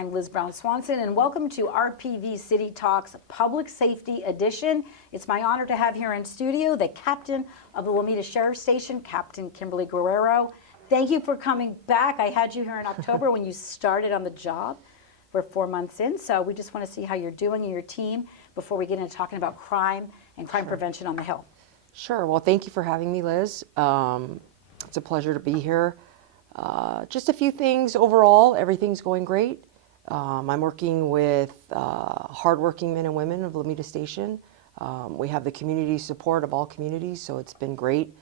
I'm Liz Brown Swanson, and welcome to RPV City Talks Public Safety Edition. It's my honor to have here in studio the captain of the Lomita Station, Captain Kimberly Guerrero. Thank you for coming back. I had you here in October when you started on the job. We're 4 months in, so we just want to see how you're doing and your team before we get into talking about crime and crime prevention on the Hill. Sure. Well, thank you for having me, Liz. It's a pleasure to be here. Just a few things overall. Everything's going great. I'm working with hardworking men and women of Lomita Station. We have the community support of all communities, so it's been great.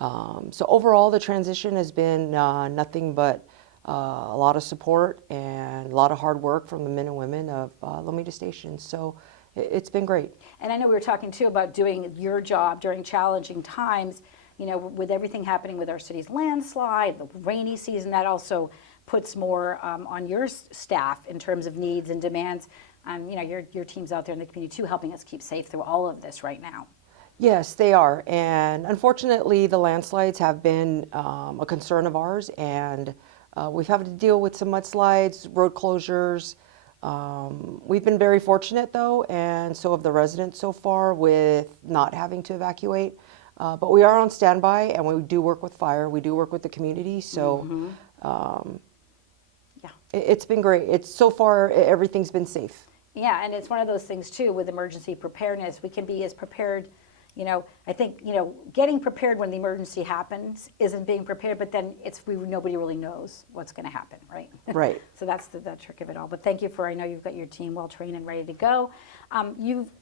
So overall, the transition has been nothing but a lot of support and a lot of hard work from the men and women of Lomita Station. So it's been great. And I know we were talking too about doing your job during challenging times. You know, with everything happening with our city's landslide, the rainy season, that also puts more on your staff in terms of needs and demands. You know, your team's out there in the community too, helping us keep safe through all of this right now. Yes, they are. And unfortunately, the landslides have been a concern of ours, and we've had to deal with some mudslides, road closures. We've been very fortunate though, and so have the residents so far, with not having to evacuate. But we are on standby, and we do work with fire. We do work with the community, so it's been great. It's so far everything's been safe. Yeah, and it's one of those things too with emergency preparedness. We can be as prepared. You know, I think getting prepared when the emergency happens isn't being prepared, but then nobody really knows what's going to happen, right? Right. So that's the trick of it all. But thank you I know you've got your team well trained and ready to go.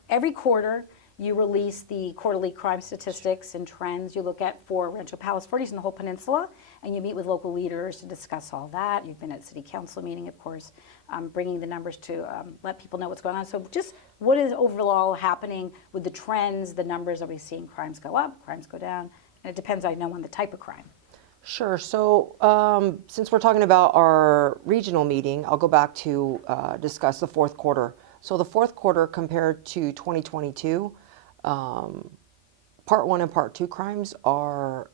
Every quarter, you release the quarterly crime statistics and trends you look at for Rancho Palos Verdes and the whole peninsula, and you meet with local leaders to discuss all that. You've been at city council meeting, of course, bringing the numbers to let people know what's going on. So just what is overall happening with the trends, the numbers? Are we seeing crimes go up, crimes go down? And it depends, I know, on the type of crime. Sure. So since we're talking about our regional meeting, I'll go back to discuss the fourth quarter. So the fourth quarter compared to 2022, Part 1 and Part 2 crimes are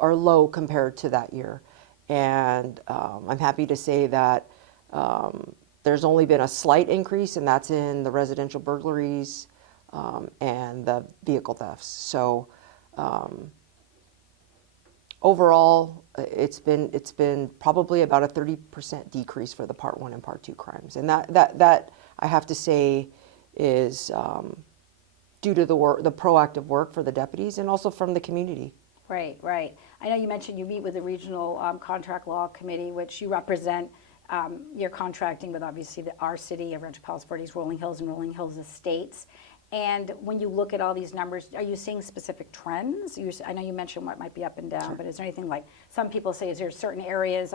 low compared to that year, and I'm happy to say that there's only been a slight increase, and that's in the residential burglaries and the vehicle thefts. So overall, it's been probably about a 30% decrease for the Part 1 and Part 2 crimes, and that I have to say is due to the proactive work for the deputies and also from the community. Right, right. I know you mentioned you meet with the Regional Contract Law Committee, which you represent. You're contracting with, obviously, our city of Rancho Palos Verdes, Rolling Hills, and Rolling Hills Estates. And when you look at all these numbers, are you seeing specific trends? I know you mentioned what might be up and down, sure, but is there anything like, some people say, is there certain areas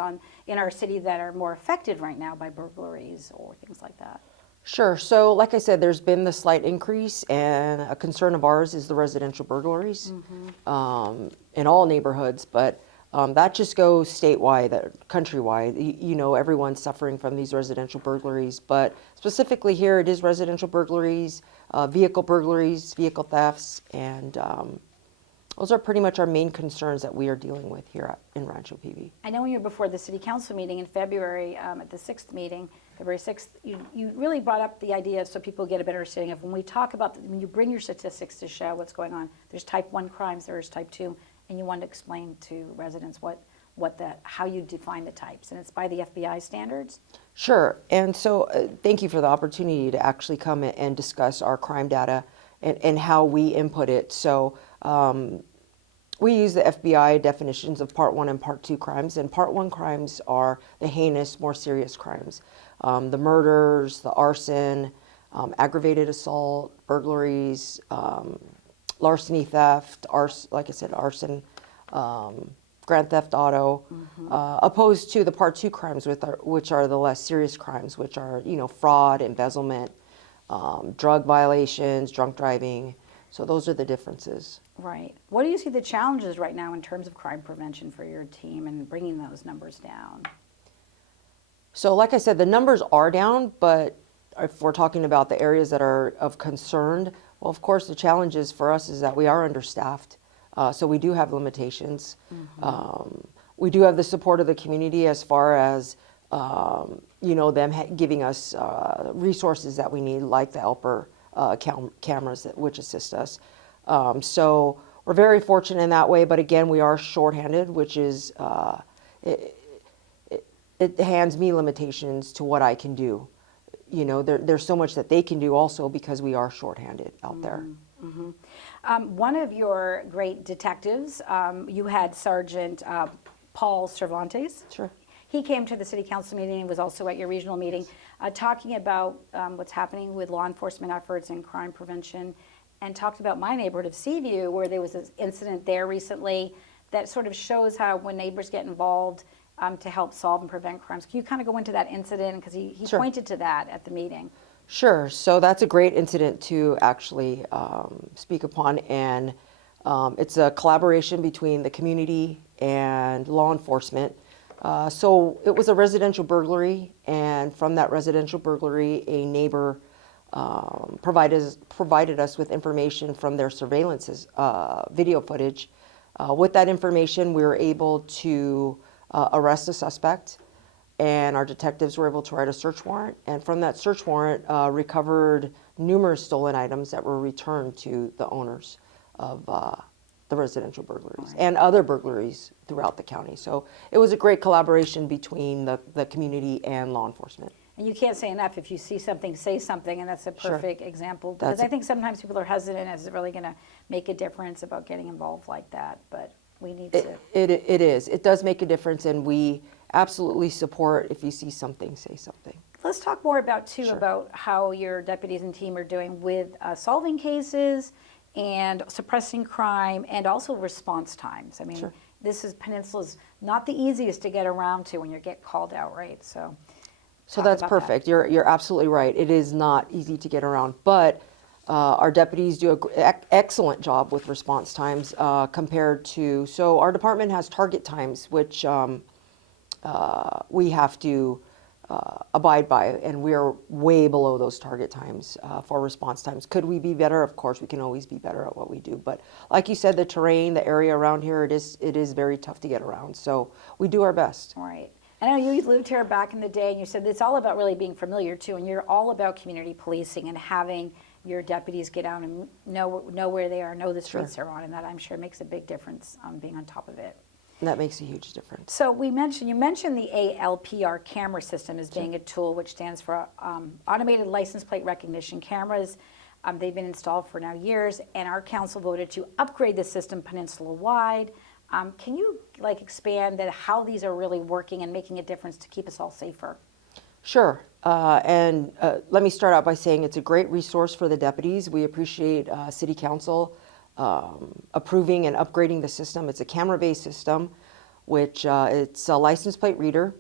in our city that are more affected right now by burglaries or things like that? Sure. So like I said, there's been the slight increase, and a concern of ours is the residential burglaries in all neighborhoods, but that just goes statewide, countrywide. You know, everyone's suffering from these residential burglaries, but specifically here it is residential burglaries, vehicle thefts, and those are pretty much our main concerns that we are dealing with here in Rancho PV. I know when you were before the city council meeting in February, at the 6th meeting, February 6th, you really brought up the idea so people get a better understanding of when we talk about, when you bring your statistics to show what's going on, there's type 1 crimes, there's type 2, and you want to explain to residents how you define the types, and it's by the FBI standards? Sure, and so thank you for the opportunity to actually come and discuss our crime data and how we input it. So we use the FBI definitions of Part 1 and Part 2 crimes, and Part 1 crimes are the heinous, more serious crimes. The murders, the arson, aggravated assault, burglaries, larceny, theft, like I said, arson, grand theft auto, opposed to the Part 2 crimes, which are the less serious crimes, which are, fraud, embezzlement, drug violations, drunk driving. So those are the differences. Right. What do you see the challenges right now in terms of crime prevention for your team and bringing those numbers down? So like I said, the numbers are down, but if we're talking about the areas that are of concern, well, of course, the challenges for us is that we are understaffed. So we do have limitations. We do have the support of the community as far as you know, them giving us resources that we need, like the Elper cameras, which assist us. So we're very fortunate in that way, but again, we are shorthanded, which is, it hands me limitations to what I can do. You know, there's so much that they can do also because we are shorthanded out there. One of your great detectives, you had Sergeant Paul Cervantes. Sure. He came to the city council meeting and was also at your regional meeting, talking about what's happening with law enforcement efforts and crime prevention, and talked about my neighborhood of Seaview, where there was this incident there recently that sort of shows how when neighbors get involved to help solve and prevent crimes. Can you kind of go into that incident? Because he Sure. pointed to that at the meeting. Sure. So that's a great incident to actually speak upon, and it's a collaboration between the community and law enforcement. So it was a residential burglary, and from that residential burglary, a neighbor provided us with information from their surveillance video footage. With that information, we were able to arrest a suspect, and our detectives were able to write a search warrant. And from that search warrant, recovered numerous stolen items that were returned to the owners of the residential burglaries and other burglaries throughout the county. So it was a great collaboration between the community and law enforcement. And you can't say enough, if you see something, say something, and that's a Sure. perfect example. Because I think sometimes people are hesitant, is it really going to make a difference about getting involved like that? But we need to. It is. It does make a difference, and we absolutely support if you see something, say something. Let's talk more about, too, Sure. about how your deputies and team are doing with solving cases and suppressing crime and also response times. I mean, Sure. Peninsula's not the easiest to get around to when you get called out, right? So That's about that. perfect. You're absolutely right. It is not easy to get around, but our deputies do an excellent job with response times compared to. So our department has target times, which we have to abide by, and we are way below those target times for response times. Could we be better? Of course, we can always be better at what we do. But like you said, the terrain, the area around here, it is very tough to get around. So we do our best. Right. I know you lived here back in the day, and you said it's all about really being familiar, too, and you're all about community policing and having your deputies get out and know where they are, know the streets they're on, and that I'm sure makes a big difference being on top of it. And that makes a huge difference. So you mentioned the ALPR camera system as being a tool, which stands for Automated License Plate Recognition Cameras. They've been installed for now years, and our council voted to upgrade the system peninsula-wide. Can you expand that how these are really working and making a difference to keep us all safer? Sure. And let me start out by saying it's a great resource for the deputies. We appreciate City Council approving and upgrading the system. It's a camera-based system, which it's a license plate reader.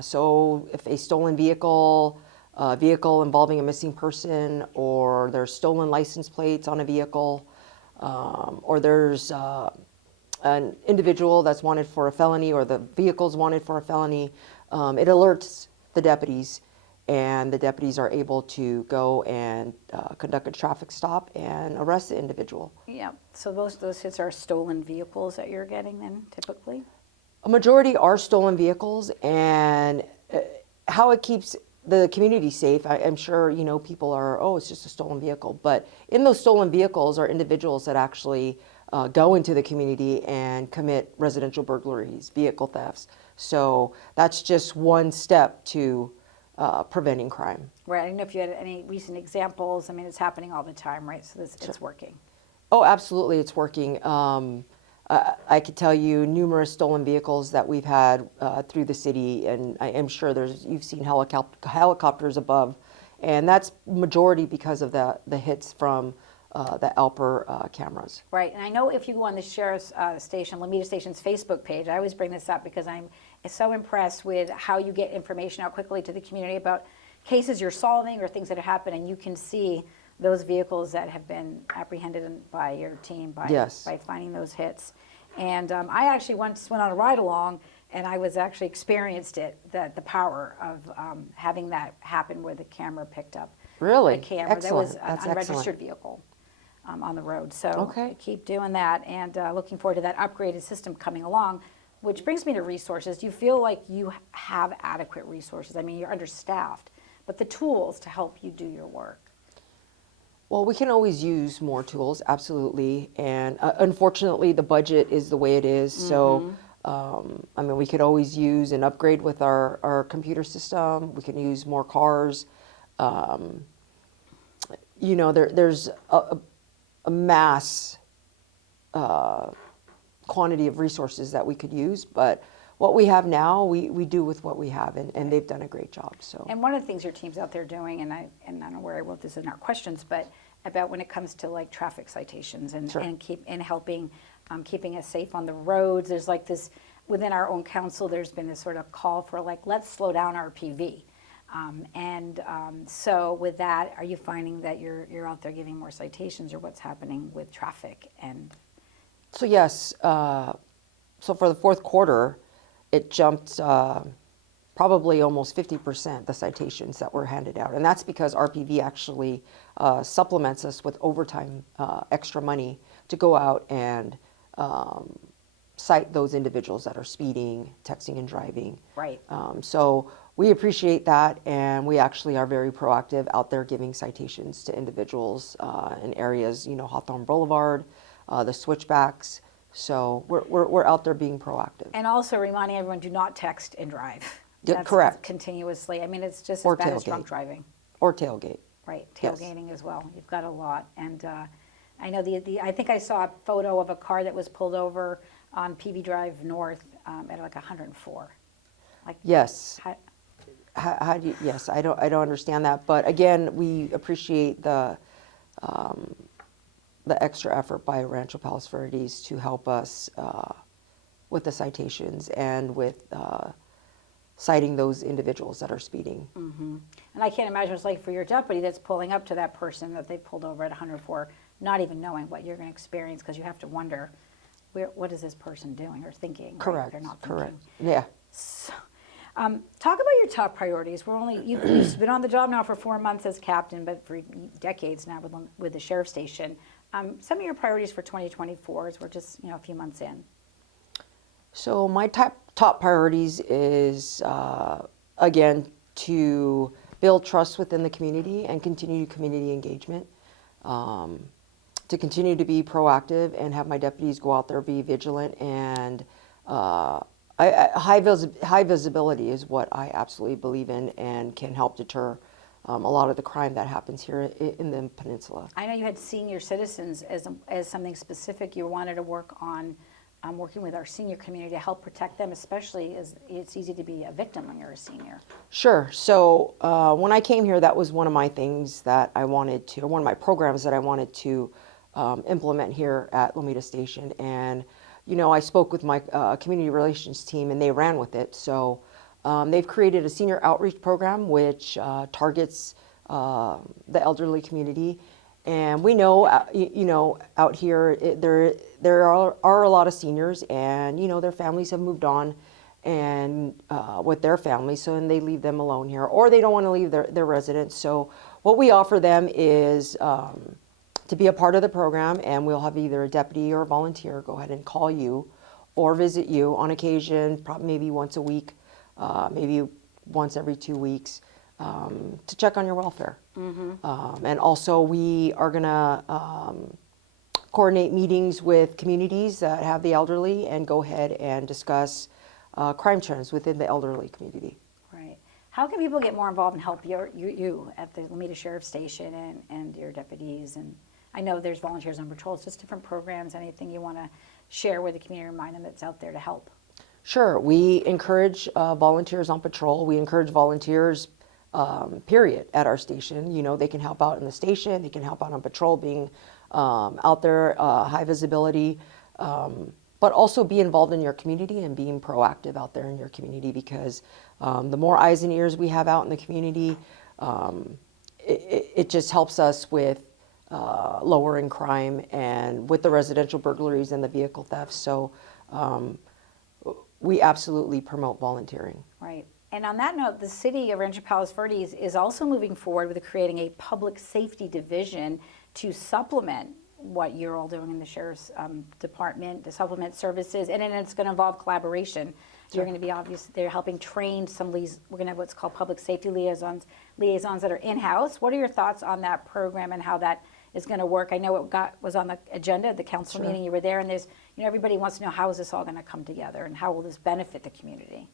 So if a stolen vehicle involving a missing person, or there's stolen license plates on a vehicle, or there's an individual that's wanted for a felony, or the vehicle's wanted for a felony, it alerts the deputies, and the deputies are able to go and conduct a traffic stop and arrest the individual. Yeah, so those hits are stolen vehicles that you're getting then, typically? A majority are stolen vehicles, and how it keeps the community safe, I'm sure, people are, oh, it's just a stolen vehicle. But in those stolen vehicles are individuals that actually go into the community and commit residential burglaries, vehicle thefts. So that's just one step to preventing crime. Right, I don't know if you had any recent examples. I mean, it's happening all the time, right? So it's working. Oh, absolutely, it's working. I could tell you numerous stolen vehicles that we've had through the city, and I am sure you've seen helicopters above, and that's majority because of the hits from the Elper cameras. Right, and I know if you go on the Sheriff's Station, Lomita Station's Facebook page, I always bring this up because I'm so impressed with how you get information out quickly to the community about cases you're solving or things that have happened, and you can see those vehicles that have been apprehended by your team by finding those hits. And I actually once went on a ride along, and I was actually experienced the power of having that happen where the camera picked up Really? a camera. Excellent. That was That's an unregistered excellent. vehicle on the road. So Okay. keep doing that, and looking forward to that upgraded system coming along. Which brings me to resources. Do you feel like you have adequate resources? I mean, you're understaffed, but the tools to help you do your work. Well, we can always use more tools, absolutely. And unfortunately, the budget is the way it is. So, I mean, we could always use an upgrade with our computer system. We can use more cars. You know, there's a mass quantity of resources that we could use, but what we have now, we do with what we have, and they've done a great job. So. And one of the things your team's out there doing, and I don't know where I wrote this in our questions, but about when it comes to like traffic citations and Sure. and helping keeping us safe on the roads. There's like this within our own council. There's been this sort of call for like, let's slow down RPV. So with that, are you finding that you're out there giving more citations, or what's happening with traffic? And So yes, so for the fourth quarter, it jumped probably almost 50%, the citations that were handed out. And that's because RPV actually supplements us with overtime extra money to go out and cite those individuals that are speeding, texting and driving. Right. So we appreciate that, and we actually are very proactive out there giving citations to individuals in areas, you know, Hawthorne Boulevard, the switchbacks. So we're out there being proactive. And also reminding everyone, do not text and drive. Yeah, That's correct. Continuously. I mean, it's just Or as bad as drunk tailgate. driving. Or tailgate. Right, Yes. tailgating as well. You've got a lot. And I know I think I saw a photo of a car that was pulled over on PV Drive North at like 104. Like, Yes. how- How do you, yes, I don't understand that, but again, we appreciate the extra effort by Rancho Palos Verdes to help us with the citations and with citing those individuals that are speeding. And I can't imagine what it's like for your deputy that's pulling up to that person that they pulled over at 104, not even knowing what you're going to experience, because you have to wonder, what is this person doing or thinking? Right? Correct. They're not Correct. thinking. Yeah. So, talk about your top priorities. You've been on the job now for 4 months as captain, but for decades now with the sheriff's station. Some of your priorities for 2024, as we're just a few months in. So my top priorities is again to build trust within the community and continue community engagement. To continue to be proactive and have my deputies go out there, be vigilant, and high visibility is what I absolutely believe in and can help deter a lot of the crime that happens here in the peninsula. I know you had senior citizens as something specific you wanted to work on, working with our senior community to help protect them, especially as it's easy to be a victim when you're a senior. Sure. So when I came here, that was one of my things that I wanted to, or one of my programs that I wanted to implement here at Lomita Station. And, you know, I spoke with my community relations team and they ran with it. So they've created a senior outreach program which targets the elderly community. And we know, you know, out here there are a lot of seniors, and you know their families have moved on, and with their families, so and they leave them alone here, or they don't want to leave their residence. So what we offer them is to be a part of the program, and we'll have either a deputy or a volunteer go ahead and call you, or visit you on occasion, probably maybe once a week, maybe once every 2 weeks. To check on your welfare. And also we are going to coordinate meetings with communities that have the elderly and go ahead and discuss crime trends within the elderly community. Right. How can people get more involved and help you at the Lomita Sheriff's Station and your deputies? And I know there's volunteers on patrol. It's just different programs. Anything you want to share with the community, remind them that's out there to help? Sure. We encourage volunteers on patrol. We encourage volunteers period at our station. You know, they can help out in the station, they can help out on patrol, being out there, high visibility, but also be involved in your community and being proactive out there in your community, because the more eyes and ears we have out in the community, it just helps us with lowering crime and with the residential burglaries and the vehicle thefts. So we absolutely promote volunteering. Right. And on that note, the city of Rancho Palos Verdes is also moving forward with creating a public safety division to supplement what you're all doing in the Sheriff's Department, the supplement services, and then it's going to involve collaboration. You're going to be they're helping train some of these, we're going to have what's called public safety liaisons that are in-house. What are your thoughts on that program and how that is going to work? I know it was on the agenda at the council meeting, you were there, and there's, everybody wants to know how is this all going to come together and how will this benefit the community?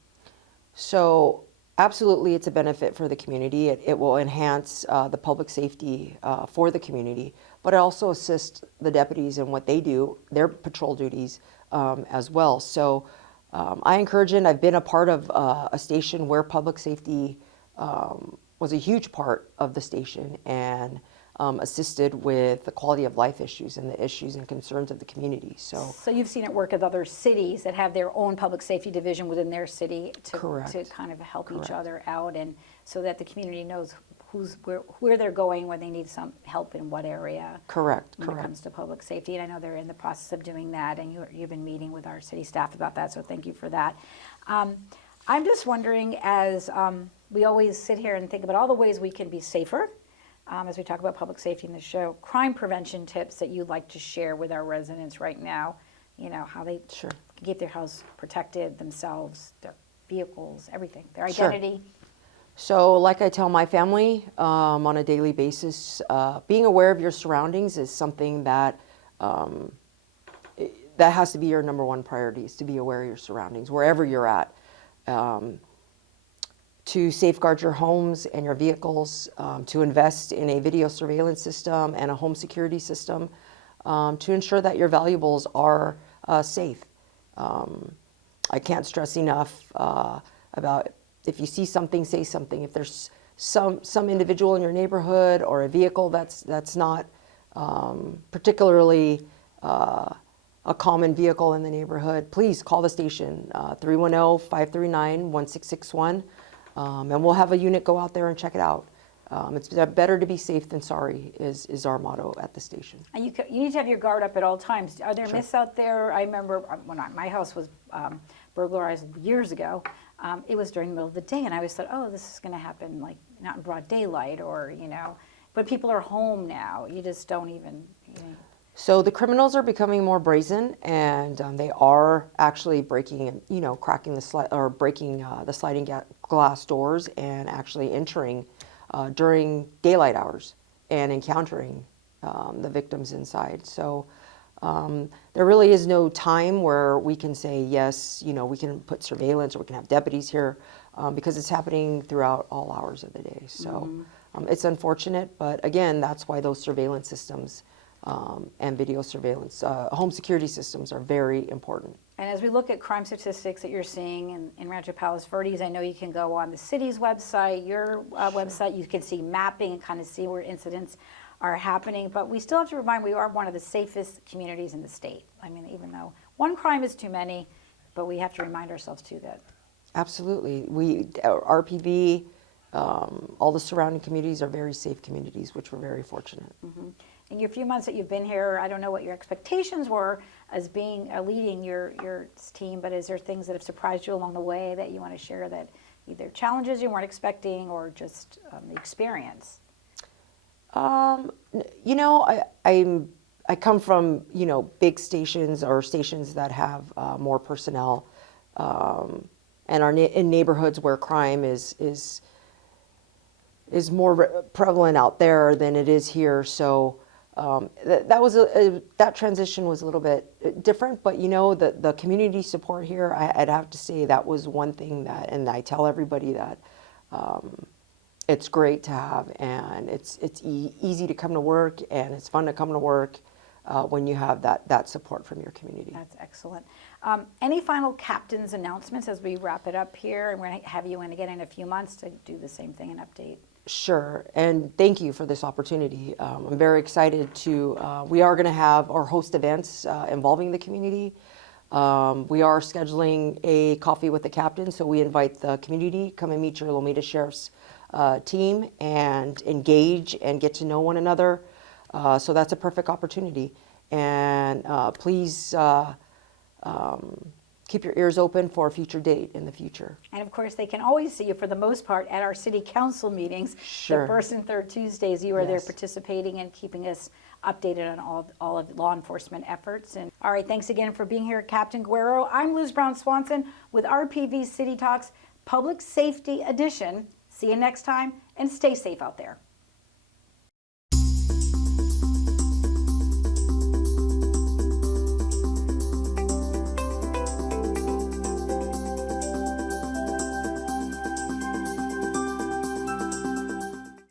So absolutely, it's a benefit for the community. It will enhance the public safety for the community, but it also assists the deputies in what they do, their patrol duties as well. So I encourage it. I've been a part of a station where public safety was a huge part of the station and assisted with the quality of life issues and the issues and concerns of the community. So you've seen it work with other cities that have their own public safety division within their city to kind of help each other out, and so that the community knows where they're going when they need some help in what area. Correct. When it comes to public safety, and I know they're in the process of doing that, and you've been meeting with our city staff about that, so thank you for that. I'm just wondering, as we always sit here and think about all the ways we can be safer, as we talk about public safety in the show, crime prevention tips that you'd like to share with our residents right now, how they can keep their house protected, themselves, their vehicles, everything, their identity. So like I tell my family on a daily basis, being aware of your surroundings is something that that has to be your number one priority, is to be aware of your surroundings, wherever you're at. To safeguard your homes and your vehicles, to invest in a video surveillance system and a home security system, to ensure that your valuables are safe. I can't stress enough about, if you see something, say something. If there's some individual in your neighborhood or a vehicle that's not particularly a common vehicle in the neighborhood, please call the station, 310-539-1661, and we'll have a unit go out there and check it out. It's better to be safe than sorry is our motto at the station. And you need to have your guard up at all times. Are there myths out there? I remember when my house was burglarized years ago. It was during the middle of the day, and I always thought, oh, this is going to happen like not in broad daylight, or but people are home now. You just don't even. So the criminals are becoming more brazen, and they are actually breaking, cracking breaking the sliding glass doors and actually entering during daylight hours and encountering the victims inside. So there really is no time where we can say, yes, we can put surveillance or we can have deputies here, because it's happening throughout all hours of the day. So it's unfortunate, but again, that's why those surveillance systems and video surveillance, home security systems are very important. And as we look at crime statistics that you're seeing in Rancho Palos Verdes, I know you can go on the city's website, your website, you can see mapping and kind of see where incidents are happening, but we still have to remind we are one of the safest communities in the state. I mean, even though one crime is too many, but we have to remind ourselves too that. Absolutely. RPV, all the surrounding communities are very safe communities, which we're very fortunate. Mm-hmm. In your few months that you've been here, I don't know what your expectations were as being leading your team, but is there things that have surprised you along the way that you want to share, that either challenges you weren't expecting or just the experience? I come from big stations or stations that have more personnel, and are in neighborhoods where crime is more prevalent out there than it is here. So that transition was a little bit different, but the community support here, I'd have to say that was one thing that, and I tell everybody that it's great to have, and it's easy to come to work, and it's fun to come to work when you have that support from your community. That's excellent. Any final captain's announcements as we wrap it up here? And we're going to have you in again in a few months to do the same thing and update. Sure, and thank you for this opportunity. I'm very excited we are going to have or host events involving the community. We are scheduling a coffee with the captain, so we invite the community, come and meet your Lomita Sheriff's team and engage and get to know one another. So that's a perfect opportunity. And please keep your ears open for a future date in the future. And of course, they can always see you for the most part at our city council meetings. Sure. The first and third Tuesdays, you are there participating and keeping us updated on all of law enforcement efforts. And all right, thanks again for being here, Captain Guerrero. I'm Liz Brown Swanson with RPV City Talks Public Safety Edition. See you next time, and stay safe out there.